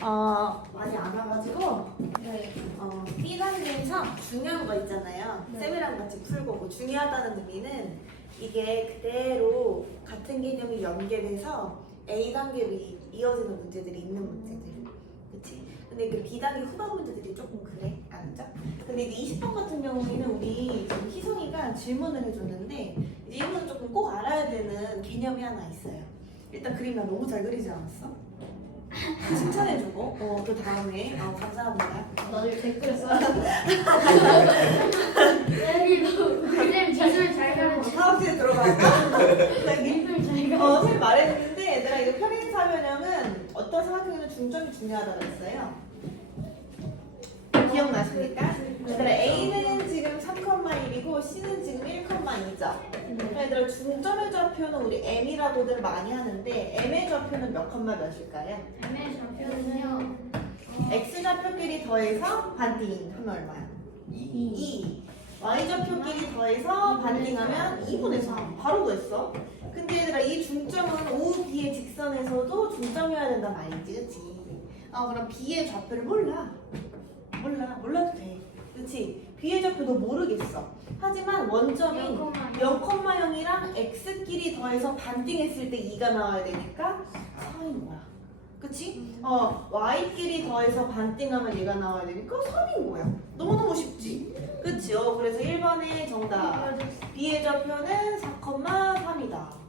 많이 안 와가지고 B 단계에서 중요한 거 있잖아요. 네. 쌤이랑 같이 풀고 뭐 중요하다는 의미는 이게 그대로 같은 개념이 연계돼서 A 단계로 이어지는 문제들이 있는 문제들. 그치? 근데 그 B 단계 후반 문제들이 조금 그래. 알았죠? 근데 이제 20번 같은 경우에는 우리 지금 희성이가 질문을 해줬는데 이제 이거는 조금 꼭 알아야 되는 개념이 하나 있어요. 일단 그림 나 너무 잘 그리지 않았어? 칭찬해주고 그 다음에 감사합니다. 나도 댓글에 써야 쌤이도 그림 기술 잘 가르쳐. 사업실에 들어갈까? 그림을 잘 가르쳐. 쌤 말했는데 얘들아 이거 평행사변형은 어떤 사각형에는 중점이 중요하다고 했어요. 기억나십니까? 얘들아 A는 지금 3,1이고 C는 지금 1,2죠. 얘들아 중점의 좌표는 우리 M이라고들 많이 하는데 M의 좌표는 몇 컴마 몇일까요? M의 좌표는요. X 좌표끼리 더해서 반띵 하면 얼마야? 2. Y 좌표끼리 더해서 반띵하면 2분의 3. 바로 구했어. 근데 얘들아 이 중점은 O, B의 직선에서도 중점이어야 된단 말이지, 그치? 그럼 B의 좌표를 몰라도 돼. 그치? B의 좌표도 모르겠어. 하지만 원점인 0,0이랑 X끼리 더해서 반띵했을 때 2가 나와야 되니까 4인 거야. 그치? Y끼리 더해서 반띵하면 얘가 나와야 되니까 3인 거야. 너무너무 쉽지? 그치? 그래서 1번의 정답. B의 좌표는 4,3이다.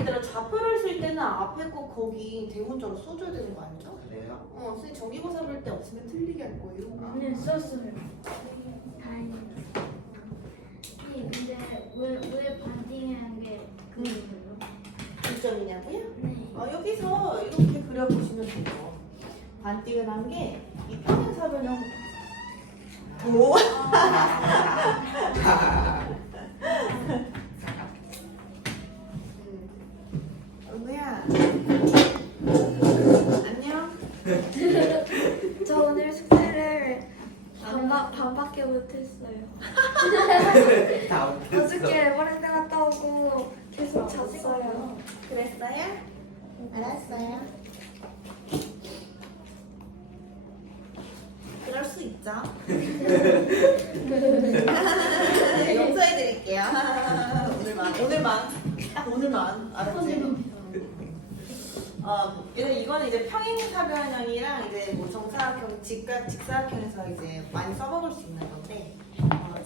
얘들아 좌표를 쓸 때는 앞에 꼭 거기 대문자로 써줘야 되는 거 아니죠? 그래요? 선생님 정기고사 볼 때 없으면 틀리게 할 거예요. 네, 썼어요. 다행이다. 근데 왜 반띵한 게 그거예요? 중점이냐고요? 네. 여기서 이렇게 그려보시면 돼요. 반띵을 한 게 이 평행사변형 도 은우야 안녕. 저 오늘 숙제를 반밖에 못했어요. 다 어저께 머랭대 갔다 오고 계속 잤어요. 그랬어요? 알았어요. 그럴 수 있죠. 용서해드릴게요. 오늘만 알았지? 이거는 이제 평행사변형이랑 이제 뭐 정사각형, 직사각형에서 이제 많이 써먹을 수 있는 건데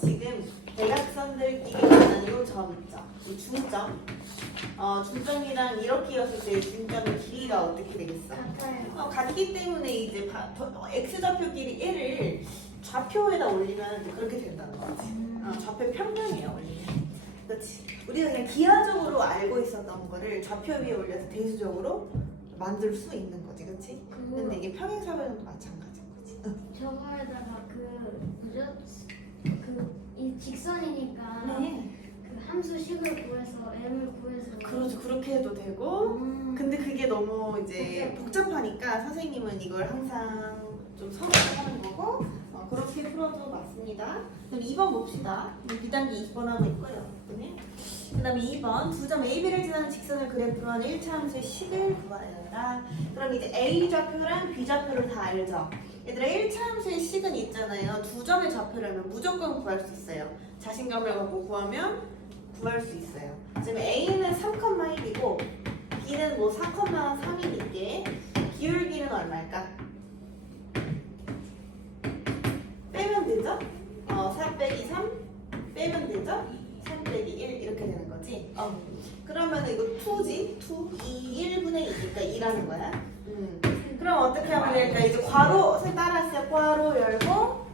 지금 대각선들끼리 만나는 이 점 있죠? 이 중점. 중점이랑 이렇게 이었을 때 중점의 길이가 어떻게 되겠어? 같아요. 같기 때문에 이제 x 좌표끼리 얘를 좌표에다 올리면 이제 그렇게 된다는 거지. 좌표 평면이에요 올리면. 그렇지. 우리가 그냥 기하적으로 알고 있었던 거를 좌표 위에 올려서 대수적으로 만들 수 있는 거지, 그렇지? 근데 이게 평행사변형도 마찬가지인 거지. 저거에다가 이 직선이니까 네. 그 함수식을 구해서 m을 구해서. 그렇죠. 그렇게 해도 되고. 근데 그게 너무 이제 복잡하니까 선생님은 이걸 항상 좀 설명하는 거고 그렇게 풀어도 맞습니다. 그럼 2번 봅시다. B단계 20번 하고 있고요. 그 다음에 2번 두 점 A, B를 지나는 직선을 그래프로 하는 1차 함수의 식을 구하여라. 그럼 이제 A 좌표랑 B 좌표를 다 알죠? 얘들아 1차 함수의 식은 있잖아요. 두 점의 좌표라면 무조건 구할 수 있어요. 자신감을 갖고 구하면 구할 수 있어요. 지금 A는 3,1이고 B는 뭐 4,3이니까 기울기는 얼마일까? 빼면 되죠? 4 빼기 3 빼면 되죠? 3 빼기 1 이렇게 되는 거지? 그러면 이거 2지? 2, 1분의 2니까 2라는 거야. 그럼 어떻게 하면 될까? 이제 괄호, 따라했어요. 괄호 열고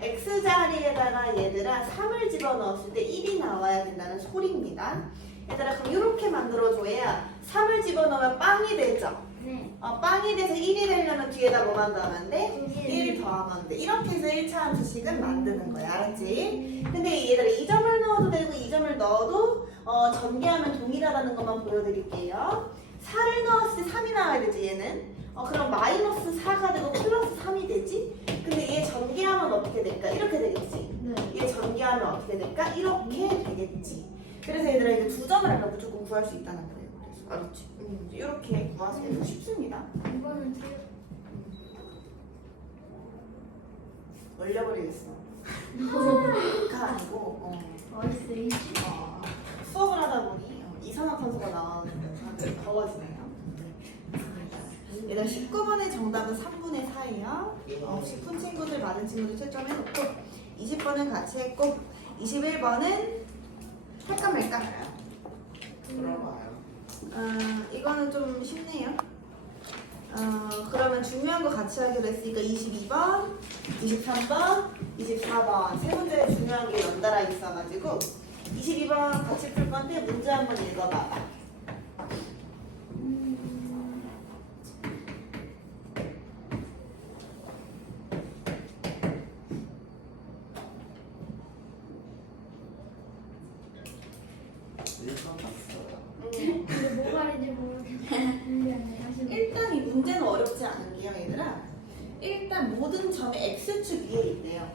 X자리에다가 얘들아 3을 집어넣었을 때 1이 나와야 된다는 소리입니다. 얘들아 그럼 이렇게 만들어줘야 3을 집어넣으면 빵이 되죠? 네. 빵이 돼서 1이 되려면 뒤에다 뭐만 더하면 돼? 1을 더하면 돼. 이렇게 해서 1차 함수식을 만드는 거야. 알았지? 근데 얘들아 2점을 넣어도 되고 2점을 넣어도 전개하면 동일하다는 것만 보여드릴게요. 4를 넣었을 때 3이 나와야 되지 얘는. 그럼 마이너스 4가 되고 플러스 3이 되지? 근데 얘 전개하면 어떻게 될까? 이렇게 되겠지? 네. 얘 전개하면 어떻게 될까? 이렇게 되겠지? 그래서 얘들아 이제 두 점을 알면 무조건 구할 수 있다는 거예요. 그래서 알았지? 이렇게 구하세요. 쉽습니다. 이거는 틀렸. 얼려버리겠어. 가 아니고 어이스 수업을 하다 보니 이산화탄소가 나오는 더워지네요. 얘들 19번의 정답은 3분의 4예요. 싶은 친구들 많은 친구들 채점해놓고 20번은 같이 했고 21번은 할까 말까? 들어봐요. 이거는 좀 쉽네요. 그러면 중요한 거 같이 하기로 했으니까 22번, 23번, 24번 세 문제 중요한 게 연달아 있어가지고 22번 같이 풀 건데 문제 한번 읽어봐봐. 일선 봤어요. 근데 뭐 말인지 모르겠네. 일단 이 문제는 어렵지 않은 게요, 얘들아. 일단 모든 점이 x축 위에 있대요.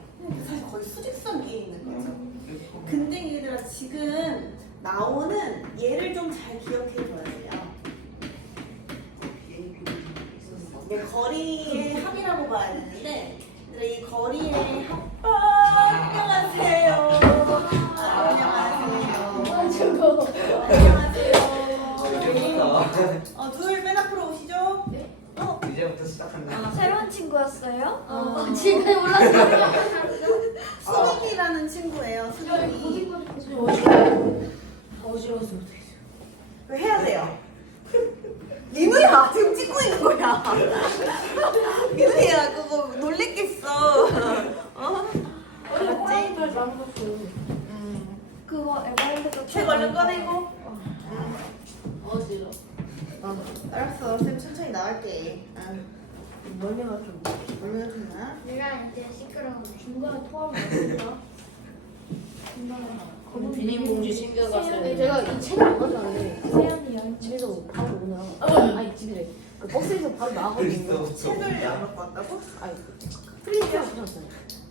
사실 거의 수직선 위에 있는 거죠. 근데 얘들아 지금 나오는 얘를 좀 잘 기억해 줘야 돼요. 네, 거리의 합이라고 봐야 되는데 얘들아 이 거리의 합 안녕하세요. 안녕하세요. 저거. 안녕하세요. 이제부터 둘 맨 앞으로 오시죠. 이제부터 시작한다. 새로운 친구였어요? 지금 올랐어요. 수민이라는 친구예요. 수민이. 어지러워서 그거 해야 돼요. 민우야 지금 찍고 있는 거야. 민우야 그거 놀랬겠어. 알았지? 그거 에버랜드 책 얼른 꺼내고. 어지러. 알았어. 쌤 천천히 나갈게. 멀리가 좀 얼마나 좋나? 내가 이제 시끄러운 중간에 토하면 어떨까? 비닐봉지 챙겨가서 제가 이 책을 안 가져왔는데 세연이 집에서 바로 오느라 아니 집에 그 버스에서 바로 나와가지고 벌써 책을 안 갖고 왔다고? 아니 프린트 하셨어요.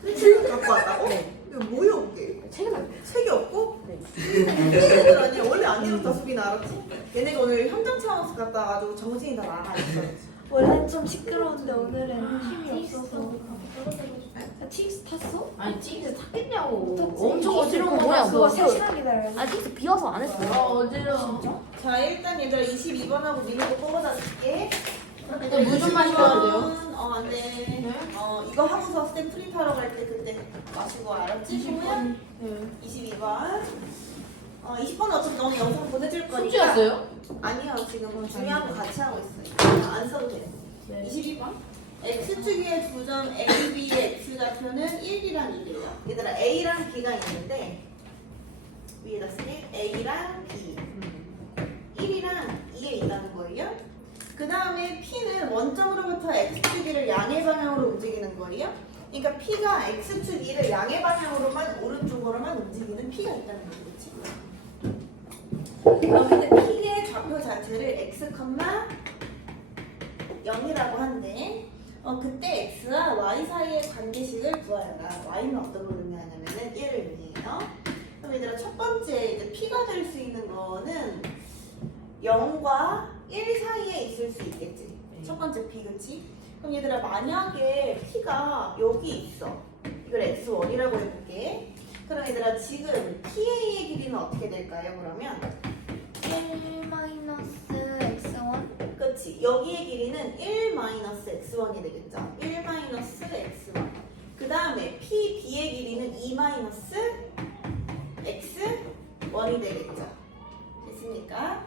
책을 갖고 왔다고? 네. 이거 뭐야 이게? 책은 알고 책이 없고? 네. 얘네들 아니야. 원래 안 이렇다 수빈아 알았지? 얘네가 오늘 현장 체험학습 갔다 와가지고 정신이 다 나가 있어. 원래 좀 시끄러운데 오늘은 힘이 없어서 틱스 탔어? 아니 찌개에서 탔겠냐고 탔지. 엄청 어지러운 그거 거야 그거 그거 3시간 기다려야 아니 찌개 비 와서 안 했어요. 어지러워. 자 일단 얘들아 22번하고 민호도 뽑아다 줄게. 물 좀 마셔야 돼요. 안돼. 이거 하고서 스텝 프린트하러 갈 때 그때 마시고 알았지? 20번? 22번. 20번은 어차피 너는 영상 보내줄 거니까. 숙제였어요? 아니요 지금 중요한 거 같이 하고 있어요. 안 써도 돼. 22번. x축 위에 두 점 a, b, x 좌표는 1이랑 2래요. 얘들아 a랑 b가 있는데 위에다 쓰게 a랑 b 1이랑 2에 있다는 거예요. 그 다음에 p는 원점으로부터 x축 2를 양의 방향으로 움직이는 거예요. 그러니까 p가 x축 2를 양의 방향으로만 오른쪽으로만 움직이는 p가 있다는 거지. 근데 p의 좌표 자체를 x, 0이라고 한대. 그때 x와 y 사이의 관계식을 구하여라. y는 어떤 걸 의미하냐면은 얘를 의미해요. 그럼 얘들아 첫 번째 이제 p가 될 수 있는 거는 0과 1 사이에 있을 수 있겠지. 첫 번째 p 그치? 그럼 얘들아 만약에 p가 여기 있어. 이걸 x1이라고 해볼게. 그럼 얘들아 지금 pa의 길이는 어떻게 될까요? 그러면 1 마이너스 x1 그치. 여기의 길이는 1-x1이 되겠죠. 1-x1. 그 다음에 PB의 길이는 2-x1이 되겠죠. 됐습니까?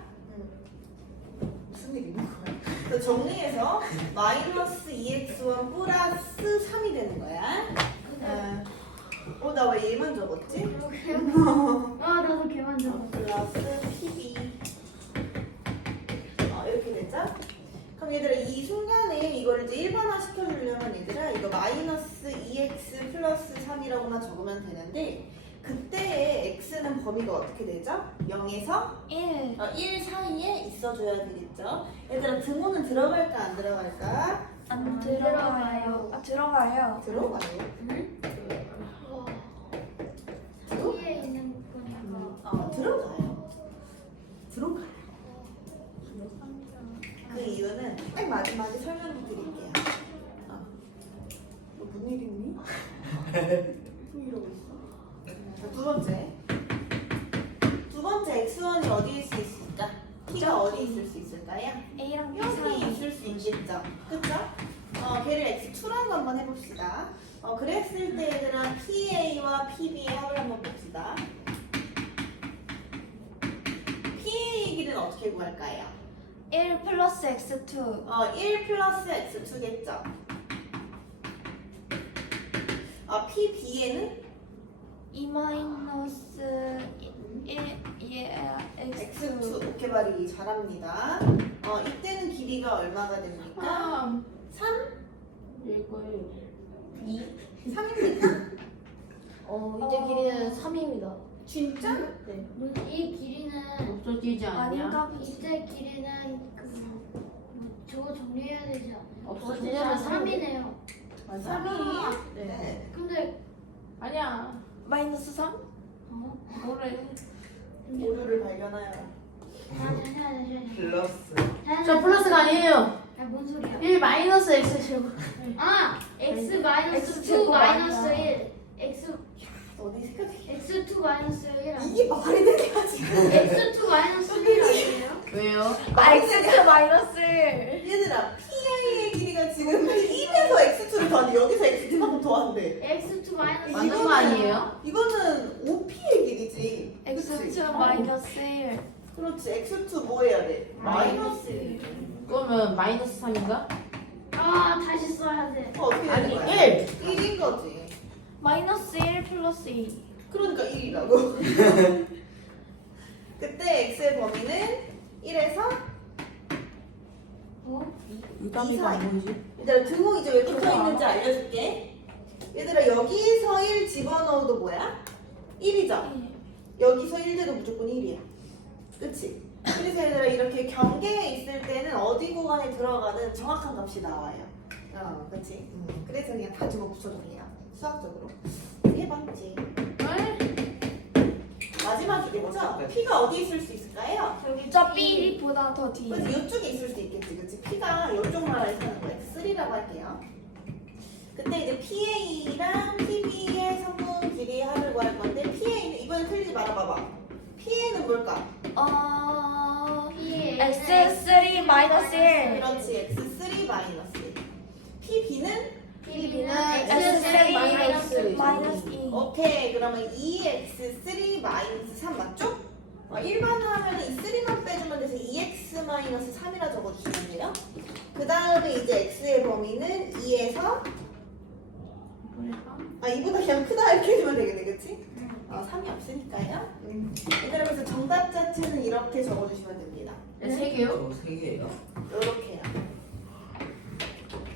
무슨 일이 있는 거야? 그래서 정리해서 마이너스 2x1 플러스 3이 되는 거야. 나 왜 얘만 적었지? 나도 걔만 좀. 플러스 PB. 이렇게 되죠? 그럼 얘들아 이 순간에 이거를 이제 일반화 시켜주려면 얘들아 이거 마이너스 2x 플러스 3이라고만 적으면 되는데 그때의 x는 범위가 어떻게 되죠? 0에서 1 1 사이에 있어줘야 되겠죠? 얘들아 등호는 들어갈까 안 들어갈까? 안 들어가요. 들어가요. 들어가요. 위에 있는 거니까. 들어가요. 들어가요. 그 이유는 딱 마지막에 설명을 드릴게요. 너 무슨 일 있니? 이러고 있어. 자, 두 번째 x1이 어디에 있을 수 있을까? p가 어디 있을 수 있을까요? A랑 B 여기 사이. 있을 수 있겠죠. 그쵸? 걔를 x2라는 거 한번 해봅시다. 그랬을 때 얘들아 PA와 PB의 합을 한번 봅시다. PA의 길은 어떻게 구할까요? 1 플러스 X2. 1 플러스 x2겠죠. PB에는 2 마이너스 1 X2. x2. 오케바리 잘합니다. 이때는 길이가 얼마가 됩니까? 3? 이거예요. 3입니까? 이제 길이는 3입니다. 진짜? 네. 이 길이는 없어지지 않냐? 아닌가 보지. 이때 길이는 저거 정리해야 되지 않아요? 없어지냐면 3이네요. 3이? 네. 근데 아니야. 마이너스 3? 뭐래? 오류를 발견하여. 잠시만요. 플러스. 저 플러스가 아니에요. 뭔 소리야? 1 마이너스 x 제곱. x 마이너스 2 제곱 마이너스 아니야. 1 x 너네 생각해. x2 마이너스 1 이게 말이 되게 지금. x2 마이너스 1 아니에요? 왜요? X2 마이너스 1. 얘들아, PI의 길이가 지금 1에서 x2를 더하는데 여기서 x2만큼 더한대. x2 마이너스 맞는 거 아니에요? 이거는 OP의 길이지. X2 마이너스 1. 그렇지. x2 뭐 해야 돼? 마이너스 1. 그러면 마이너스 3인가? 다시 써야 돼. 어떻게 되는 아니 거야? 1. 1인 거지. 마이너스 1 플러스 2. 그러니까 1이라고. 그때 x의 범위는 1에서 유감이가 뭐지? 얘들아 등호 이제 왜 붙어 있는지 알려줄게. 얘들아 여기서 1 집어넣어도 뭐야? 1이죠? 여기서 1돼도 무조건 1이야. 그치? 그래서 얘들아 이렇게 경계에 있을 때는 어디 구간에 들어가는 정확한 값이 나와요. 그치? 그래서 그냥 다 집어 붙여도 돼요. 수학적으로. 해봤지. 마지막이겠죠? P가 어디 있을 수 있을까요? 저 B보다 더 뒤. 그래서 이쪽에 있을 수 있겠지, 그치? P가 이쪽 나라에 사는 거 X3라고 할게요. 그때 이제 PA랑 PB의 성분 길이 합을 구할 건데 PA는 이번에 틀리지 말아봐봐. PA는 뭘까? X3 마이너스 1. 그렇지, X3 마이너스. PB는 B는 X3 마이너스 2. 오케이, 그러면 2x3 마이너스 3 맞죠? 일반화하면 이 3만 빼주면 돼서 2x 마이너스 3이라 적어주시면 돼요. 그 다음에 이제 x의 범위는 2에서 2보다 그냥 크다 이렇게 해주면 되겠네, 그치? 3이 없으니까요. 얘들아, 그래서 정답 자체는 이렇게 적어주시면 됩니다. 3개요? 저거 3개예요? 요렇게요.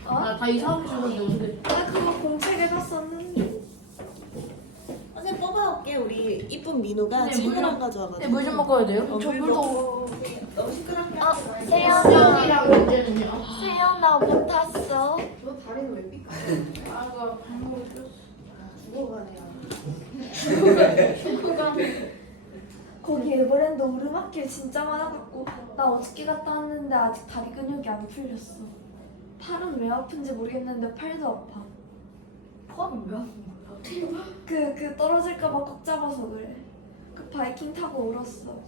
다 이상하게 적었는데 어떻게? 나 그거 공책에다 썼는데. 선생님 뽑아올게. 우리 이쁜 민우가 네, 책을 물 안 가져와가지고. 네, 물 좀 먹어야 돼요? 물도 너무 시끄럽게 하지 마요. 수영이랑 문제는요? 세영 나 못 탔어. 너 다리는 왜 삐까? 아가 발목을 죽어가네요. 거기 에버랜드 오르막길 진짜 많아갖고 나 어저께 갔다 왔는데 아직 다리 근육이 안 풀렸어. 팔은 왜 아픈지 모르겠는데 팔도 아파. 포함이 왜 하는 거야? 그 떨어질까봐 꽉 잡아서 그래. 그 바이킹 타고 울었어.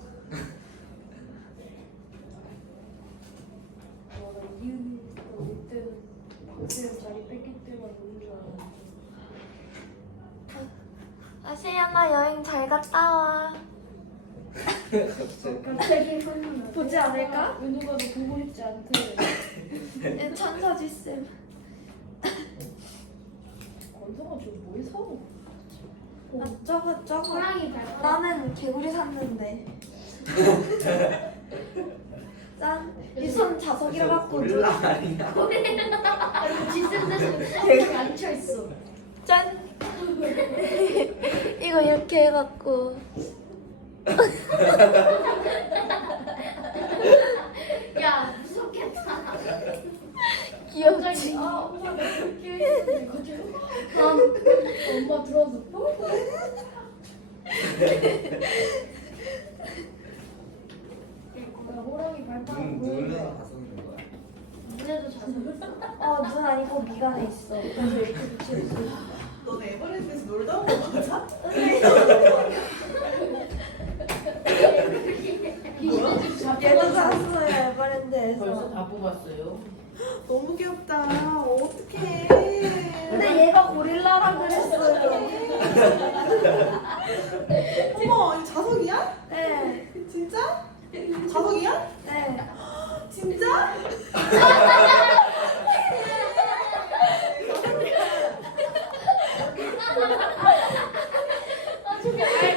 세연아 여행 잘 갔다 와. 갑자기 손을 보지 않을까? 은우가 너 보고 싶지 않대. 천사지 쌤. 건성아 저 뭐에 사고? 저거. 호랑이 발. 나는 개구리 샀는데. 짠. 이 손 자석이라 갖고 고릴라 아니야? 지센데서 앉혀 있어. 짠. 이거 이렇게 해갖고. 야 무섭겠다. 귀엽지. 엄마 이렇게 있는데 엄마 들어서 호랑이 발바닥 눈에 가서 있는 거야. 눈에도 자주 눈 아니고 미간에 있어. 그래서 이렇게 붙여있어. 너 너는 에버랜드에서 놀다 온 거 맞아? 얘도 샀어요 벌써 에버랜드에서. 다 뽑았어요. 너무 귀엽다. 어떡해. 근데 얘가 고릴라라 그랬어요. 어머, 이 자석이야? 네, 진짜? 자석이야? 네. 진짜? 말은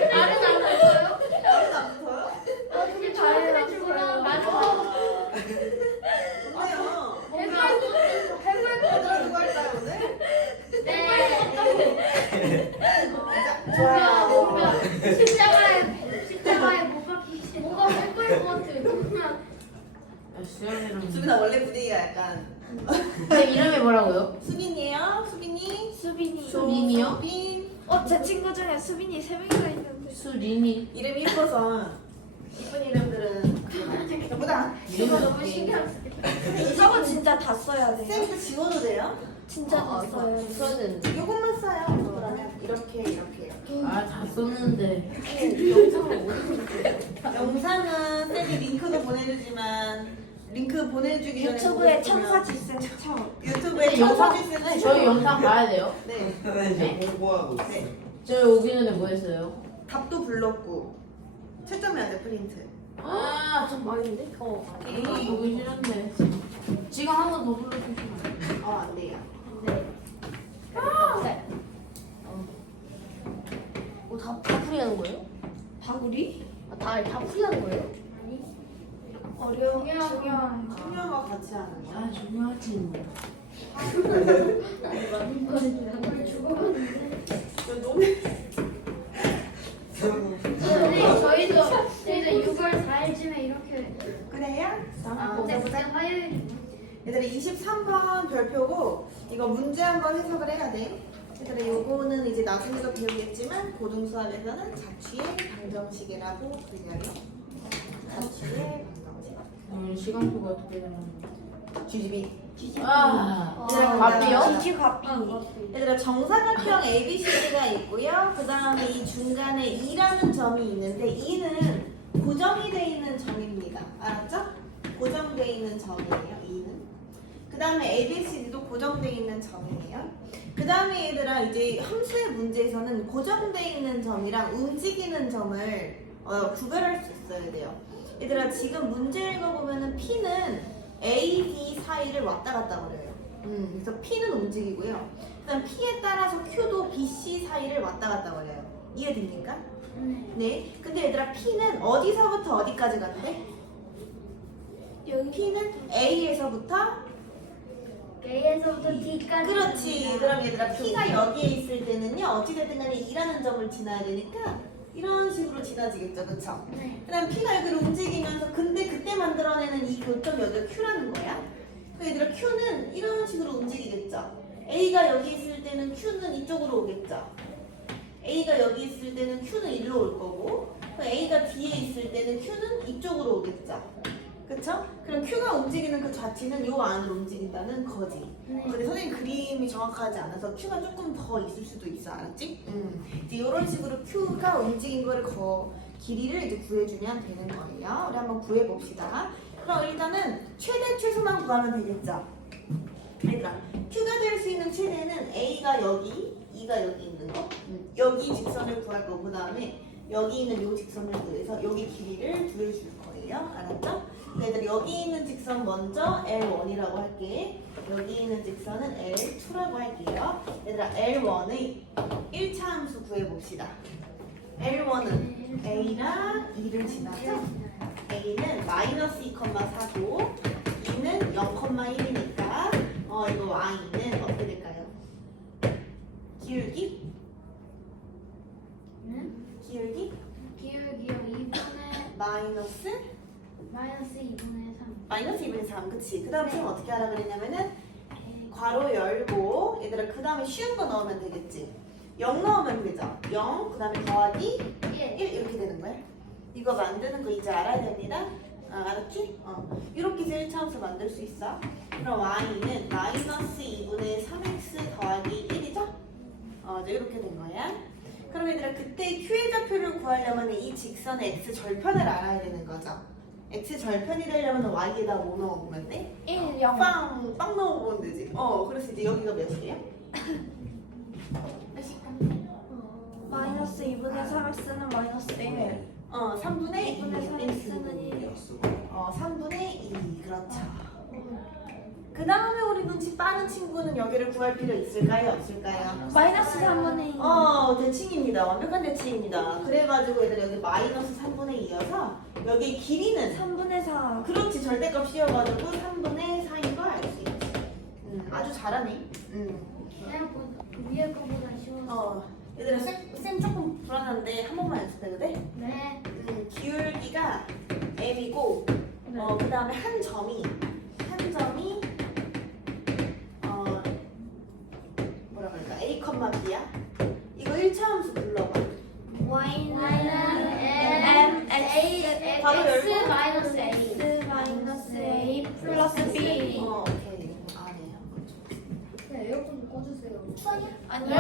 안 했어요? 나도 안 붙어요? 어떻게 저한테 주구나 맞아. 아니야. 해볼 오늘 누구 할까요, 오늘? 네. 좋아요. 뭔가 십자가에 뭐가 예쁠 것 같아. 수영이랑. 수빈아, 원래 분위기가 약간. 제 이름이 뭐라고요? 수빈이에요? 수빈이? 수빈이. 수빈이요? 수빈. 제 친구 중에 수빈이 3명이나 있는데. 수린이. 이름이 이뻐서 이쁜 이름들은 저보다 이거 너무 신경 쓰. 저거 진짜 다 써야 돼요. 쌤 이거 지워도 돼요? 진짜 다 써요. 써야 되는데. 요것만 써요. 그러면 이렇게. 아, 다 썼는데. 영상은 쌤이 링크도 보내주지만 링크 보내주기 전에 유튜브에 보고 싶으면 청사지쌤 처음. 유튜브에 근데 영상, 청사지쌤 저희 영상 봐야 돼요? 네. 선생님 지금 홍보하고 있어. 네. 저희 오기 전에 뭐 했어요? 답도 불렀고 채점해야 돼 프린트. 아, 좀 망했는데? 보기 싫은데. 지금 한 번 더 불러주시면. 안 돼요. 다 풀이하는 거예요? 바구리? 다 풀이하는 거예요? 어려운 중요한 중요한. 중요한 거 같이 하는 거. 아, 중요하지 뭐. 너무 선생님 저희도 6월 4일쯤에 이렇게 그래요? 근데 그때 화요일 얘들아 23번 별표고 이거 문제 한번 해석을 해야 돼. 얘들아 요거는 이제 나중에도 배우겠지만 고등수학에서는 자취의 방정식이라고 불려요. 자취의 방정식. 오늘 시간표가 어떻게 되나? GGB. 아, 얘들아 답이요? GQ 가비. 얘들아 정사각형 ABCD가 있고요. 그 다음에 이 중간에 2라는 점이 있는데 2는 고정이 돼 있는 점입니다. 알았죠? 고정돼 있는 점이에요. 2는. 그 다음에 ABCD도 고정돼 있는 점이에요. 그 다음에 얘들아 이제 함수의 문제에서는 고정돼 있는 점이랑 움직이는 점을 구별할 수 있어야 돼요. 얘들아 지금 문제 읽어보면은 P는 A, B 사이를 왔다 갔다 거려요. 그래서 P는 움직이고요. 그 다음 P에 따라서 Q도 B, C 사이를 왔다 갔다 거려요. 이해됩니까? 네. 근데 얘들아 P는 어디서부터 어디까지 간대? 여기 P는 A에서부터 A에서부터 D까지 그렇지. 그럼 얘들아 P가 여기에 있을 때는요 어찌됐든 간에 2라는 점을 지나야 되니까 이런 식으로 지나지겠죠. 그쵸? 네. 그 다음 P가 여기를 움직이면서 근데 그때 만들어내는 이 교점 여기가 Q라는 거야. 그 얘들아 Q는 이런 식으로 움직이겠죠. A가 여기 있을 때는 Q는 이쪽으로 오겠죠. A가 여기 있을 때는 Q는 일로 올 거고 A가 뒤에 있을 때는 Q는 이쪽으로 오겠죠. 그쵸? 그럼 Q가 움직이는 그 좌치는 요 안으로 움직인다는 거지. 네. 근데 선생님 그림이 정확하지 않아서 Q가 조금 더 있을 수도 있어. 알았지? 이제 이런 식으로 Q가 움직인 거를 길이를 이제 구해주면 되는 거예요. 우리 한번 구해봅시다. 그럼 일단은 최대 최소만 구하면 되겠죠? 얘들아, Q가 될 수 있는 최대는 A가 여기, E가 여기 있는 거. 여기 직선을 구할 거고, 그 다음에 여기 있는 요 직선을 구해서 여기 길이를 구해줄 거예요. 알았죠? 얘들 여기 있는 직선 먼저 L1이라고 할게. 여기 있는 직선은 L2라고 할게요. 얘들아 L1의 1차 함수 구해봅시다. L1은 A랑 2를 지나죠? A는 마이너스 2,4고 2는 0,1이니까 이거 Y는 어떻게 될까요? 기울기? 기울기? 기울기요 2분의 마이너스 마이너스 2분의 3 마이너스 2분의 3 그치? 그 다음에 쌤 어떻게 하라 그랬냐면은 괄호 열고 얘들아 그 다음에 쉬운 거 넣으면 되겠지? 0 넣으면 되죠? 0 그 다음에 더하기 1 이렇게 되는 거야. 이거 만드는 거 이제 알아야 됩니다. 알았지? 이렇게 해서 1차 함수 만들 수 있어. 그럼 y는 마이너스 2분의 3x 더하기 1이죠? 이제 얘들아 그때 Q의 좌표를 구하려면 이 직선의 X 절편을 알아야 되는 거죠. X 절편이 되려면 Y에다 뭐 넣어보면 돼? 1, 0. 빵 넣어보면 되지. 그래서 이제 여기가 몇이에요? 마이너스 2분의 4를 쓰는 마이너스 1. 3분의 2분의 4를 쓰는 1. 3분의 2. 그렇죠. 그 다음에 우리 눈치 빠른 친구는 여기를 구할 필요 있을까요? 없을까요? 마이너스 3분의 2. 대칭입니다. 완벽한 대칭입니다. 그래가지고 얘들 여기 마이너스 3분의 2여서 여기 길이는 3분의 4. 그렇지 절대값 씌워가지고 3분의 4인 거 알 수 있지. 아주 잘하네. 그냥 그 위에 거보다 쉬워. 얘들아 쌤 조금 불안한데 한 번만 연습해도 돼? 네. 기울기가 m이고 그 다음에 한 점이 뭐라 그럴까 a, b야? 이거 1차 함수 불러봐. Y는 M, A 바로 X 열고. 마이너스 A. X 마이너스 A 플러스 B. 오케이. 아니에요. 네, 에어컨 좀 꺼주세요. 추워요? 아니요.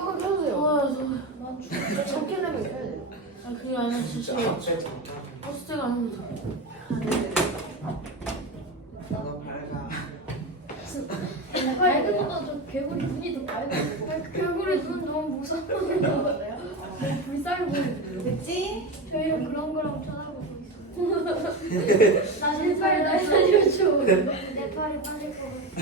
그거 켜주세요. 난 추워. 저 적게 내면 켜야 돼요. 그게 아니라 진짜 버스가 아닙니다. 너무 밝아. 밝은 것보다 좀 개구리 눈이 더 밝아. 개구리 눈 너무 무서운 거 같아요. 너무 불쌍해 보이는데요. 그치? 저희가 그런 쳐다보고 있어요. 나 제발 날 살려줘. 내 팔이 빠질 것 같아.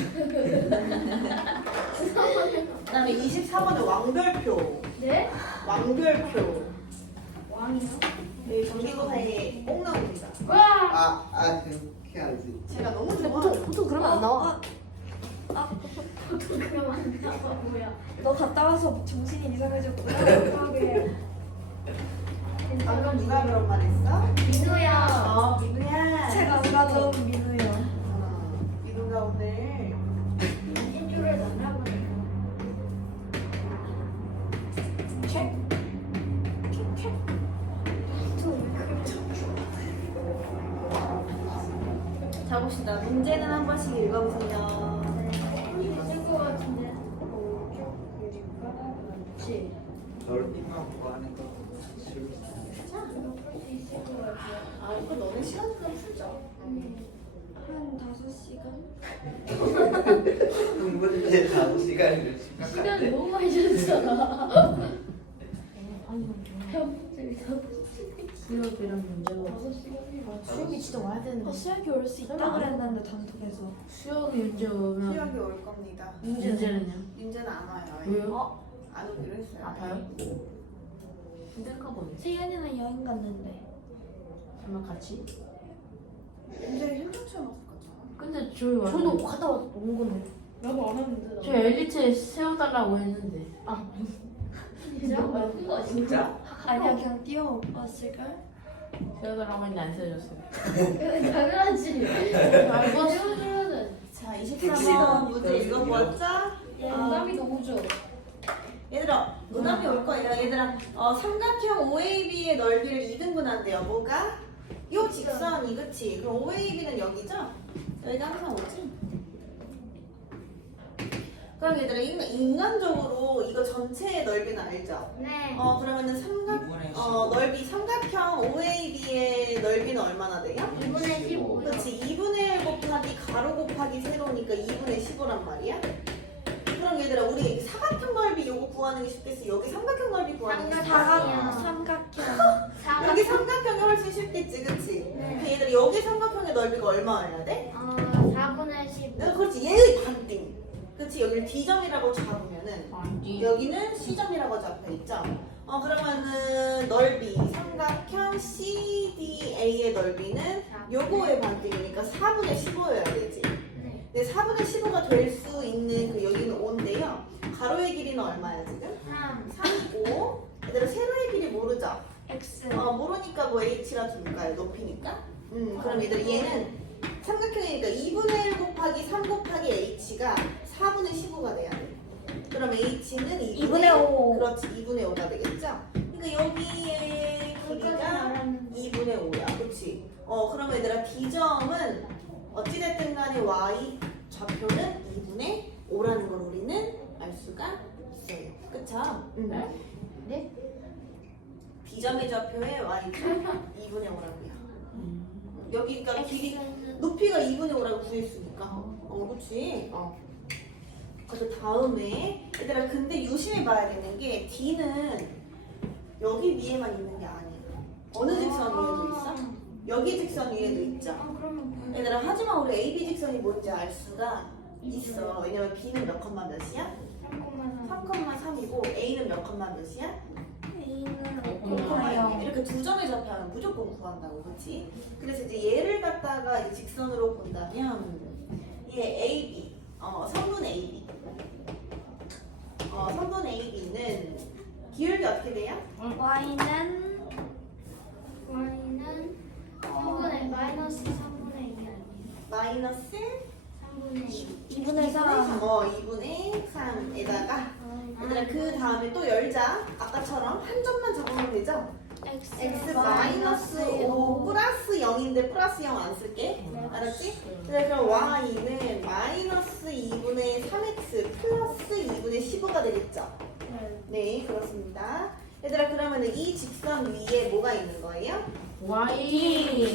그 다음에 24번에 왕별표. 네? 왕별표. 왕이요? 네, 전기고사에 꼭 나옵니다. 와! 그렇게 하지. 제가 너무 근데 좋아하는 보통 그러면 안 나와. 그럼 안 나와 뭐야? 너 갔다 와서 정신이 이상해졌구나. 그러게. 방금 누가 그런 말 했어? 민우야. 민우야. 제가 누가 좀 민우요. 민우가 오늘 인줄을 넣으라고. 자 봅시다. 문제는 한 번씩 읽어보세요. 있을 것 같은데. 그렇지. 넓이만 구하는 거 싫어. 풀수 있을 것 같아. 이거 너네 시간 좀 풀자. 한 5시간? 문제 5시간을 시간 심각한데. 너무 많이 줬잖아. 수업이란 문제가 수육이 진짜 와야 되는데. 수학이 올 수 있다 그랬는데 단톡에서. 수업이 문제 오면 수학이 올 겁니다. 문제는요? 문제는 안 와요. 왜요? 안 오기로 했어요. 아파요? 힘들까 보네. 세연이는 여행 갔는데. 설마 같이? 문제를 현장 체험 왔을 거잖아. 근데 저희 완 저도 갔다 온 건데. 나도 안 했는데. 저 엘리트에 세워달라고 했는데 진짜? 나쁜 거 진짜? 아니야 그냥 뛰어왔을걸? 세워달라고 했는데 안 세워줬어요. 당연하지. 알고 세워줘야 돼. 자, 택시다. 24번 문제 읽어보았죠? 부담이 너무 줘. 얘들아, 부담이 올 거예요. 얘들아, 삼각형 OAB의 넓이를 2등분한대요. 뭐가? 요 직선이, 그치? 그럼 OAB는 여기죠? 여기가 항상 오지? 그럼 얘들아, 인간적으로 이거 전체의 넓이는 알죠? 네. 그러면은 넓이 삼각형 OAB의 넓이는 얼마나 돼요? 2분의 15. 그치? 2분의 1 곱하기 가로 곱하기 세로니까 2분의 15란 말이야? 그럼 얘들아, 우리 사각형 넓이 요거 구하는 게 쉽겠어? 여기 삼각형 넓이 구하는 게 삼각형. 삼각형. 여기 삼각형이 훨씬 쉽겠지, 그치? 네. 그 얘들아, 여기 삼각형의 넓이가 얼마여야 돼? 4분의 15. 그렇지, 얘의 반띵. 그치, 여기를 D점이라고 잡으면은 아니 여기는 C점이라고 잡혀있죠? 그러면은 넓이, 삼각형 CDA의 넓이는 요거의 반띵이니까 4분의 15여야 되지. 네. 근데 4분의 15가 될 수 있는 그 여기는 5인데요. 가로의 길이는 얼마야 지금? 3. 3이고 얘들아 세로의 길이 모르죠? X. 모르니까 뭐 H라 둘까요? 높이니까? 그럼 얘들아 얘는 삼각형이니까 2분의 1 곱하기 3 곱하기 H가 4분의 15가 돼야 돼. 그럼 H는 2분의 5. 그렇지, 2분의 5가 되겠죠? 그러니까 여기의 길이가 2분의 5야. 그렇지? 그럼 얘들아 D점은 어찌됐든 간에 Y 좌표는 2분의 5라는 걸 우리는 알 수가 있어요. 그쵸? 네? D점의 좌표에 Y축 2분의 5라고요. 여기 그러니까 길이 X는 높이가 2분의 5라고 구했으니까. 그치? 그 다음에 얘들아 근데 조심해봐야 되는 게 D는 여기 위에만 있는 게 아니에요. 어느 직선 위에도 있어? 여기 직선 위에도 있죠. 그러면 얘들아 하지만 우리 AB 직선이 뭔지 알 수가 있어. 왜냐면 B는 몇 컴마 몇이야? 3,3이고 A는 몇 컴마 몇이야? A는 5,0 이렇게 두 점의 좌표는 무조건 구한다고, 그렇지? 그래서 이제 얘를 갖다가 이 직선으로 본다면 얘 AB, 선분 AB, 선분 AB는 기울기 어떻게 돼요? Y는 Y는 3분의 마이너스 3분의 2 아니에요? 마이너스 3분의 2. 2분의 3. 2분의 3에다가 얘들아 그 다음에 또 열자. 아까처럼 한 점만 적으면 되죠? x 마이너스 5 플러스 0인데 플러스 0 안 쓸게. 알았지? 그래서 y는 마이너스 2분의 3x 플러스 2분의 15가 되겠죠? 네, 그렇습니다. 얘들아 그러면 이 직선 위에 뭐가 있는 거예요? Y.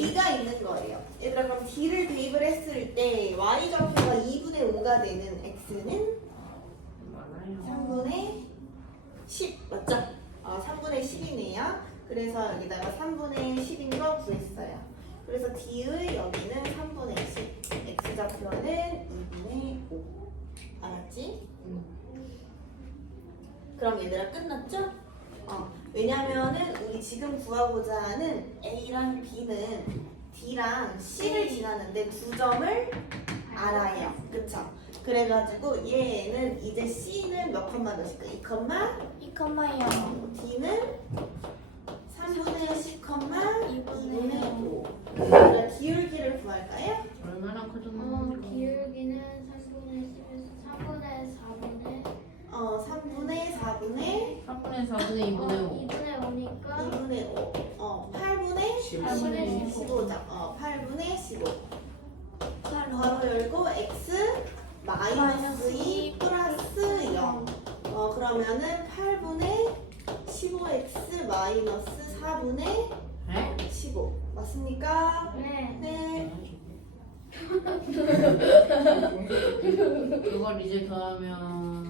d가 있는 거예요. 얘들아 그럼 d를 대입을 했을 때 y 좌표가 2분의 5가 되는 x는 3분의 10 맞죠? 3분의 10이네요. 그래서 여기다가 3분의 10인 거 구했어요. 그래서 D의 여기는 3분의 10, X 좌표는 2분의 5. 알았지? 그럼 얘들아 끝났죠? 왜냐면은 우리 지금 구하고자 하는 A랑 B는 D랑 C를 지나는데 두 점을 알아요. 그쵸? 그래가지고 얘는 이제 C는 몇 컴마 몇일까? 2 컴마 2,0. D는 3분의 10, 2분의 5. 네. 그러니까 기울기를 구할까요? 얼마나 커졌나? 기울기는 3분의 10에서 3분의 4분의 3분의 4분의 3분의 4분의 2분의 5. 2분의 5니까 2분의 5. 8분의 8분의 15죠. 8분의 15. 바로 괄호 열고 x 마이너스 2 플러스 0. 그러면은 8분의 15x 마이너스 4분의 에? 15. 맞습니까? 네. 네. 그걸 이제 더하면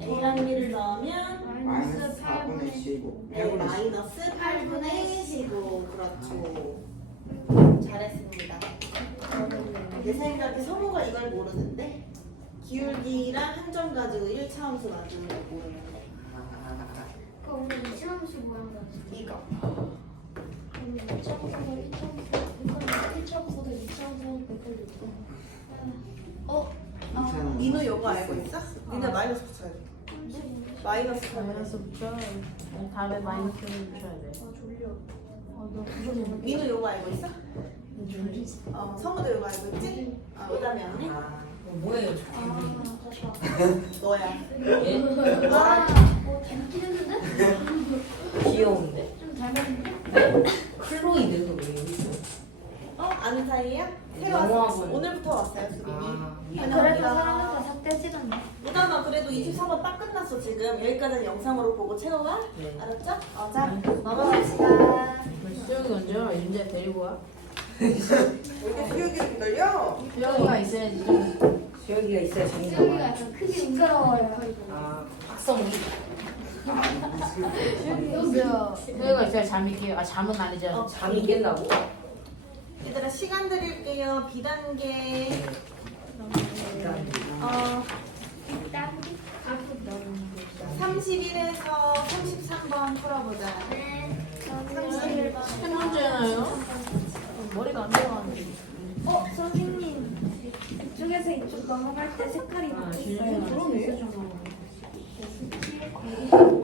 A랑 B를 넣으면 마이너스 4분의 15. 네, 8분의 15. 마이너스 8분의 15. 그렇죠. 잘했습니다. 내 생각에 성우가 이걸 모르는데 기울기랑 한 점 가지고 1차함수 만드는 거 모르는데 그 오늘 2차함수 모양 같은 이거 오늘 2차함수가 1차함수보다 2차함수는 100을 민우 요거 알고 있어? 민우 마이너스 붙여야 돼. 마이너스 8분의 마이너스 붙여. 다음에 마이너스를 붙여야 돼. 졸려. 너 무슨 민우 요거 알고 있어? 줄지? 성우도 요거 알고 있지? 오다미 언니? 뭐예요? 너야. 와, 닮긴 했는데? 귀여운데? 좀 닮았는데? 클로이드 그거 왜 있어? 아는 사이야? 새로 왔어. 영어학원. 오늘부터 왔어요, 수빈이. 그래도 환영합니다. 사람마다 삭제지던데. 오다마 그래도 23번 딱 끝났어 지금. 여기까지는 영상으로 보고 채워와. 네. 알았죠? 자, 넘어갑시다. 수영이 언제 와? 윤재 데리고 와? 왜 이렇게 수요기를 기다려? 수영이가 있어야지 좀. 수혁이가 있어야 재미가 수영이가 많아. 약간 크게 징그러워요. 아, 박성기. 수영이가 있어야 잠이 깨요. 잠은 아니잖아. 잠이 깬다고? 얘들아 시간 드릴게요. 비단계. 딱 31에서 33번 풀어보자. 네. 31번. 세 문제나요? 머리가 안 들어가는데. 선생님. 이쪽에서 이쪽 넘어갈 때 색깔이 아, 바뀌었어요. 그러네.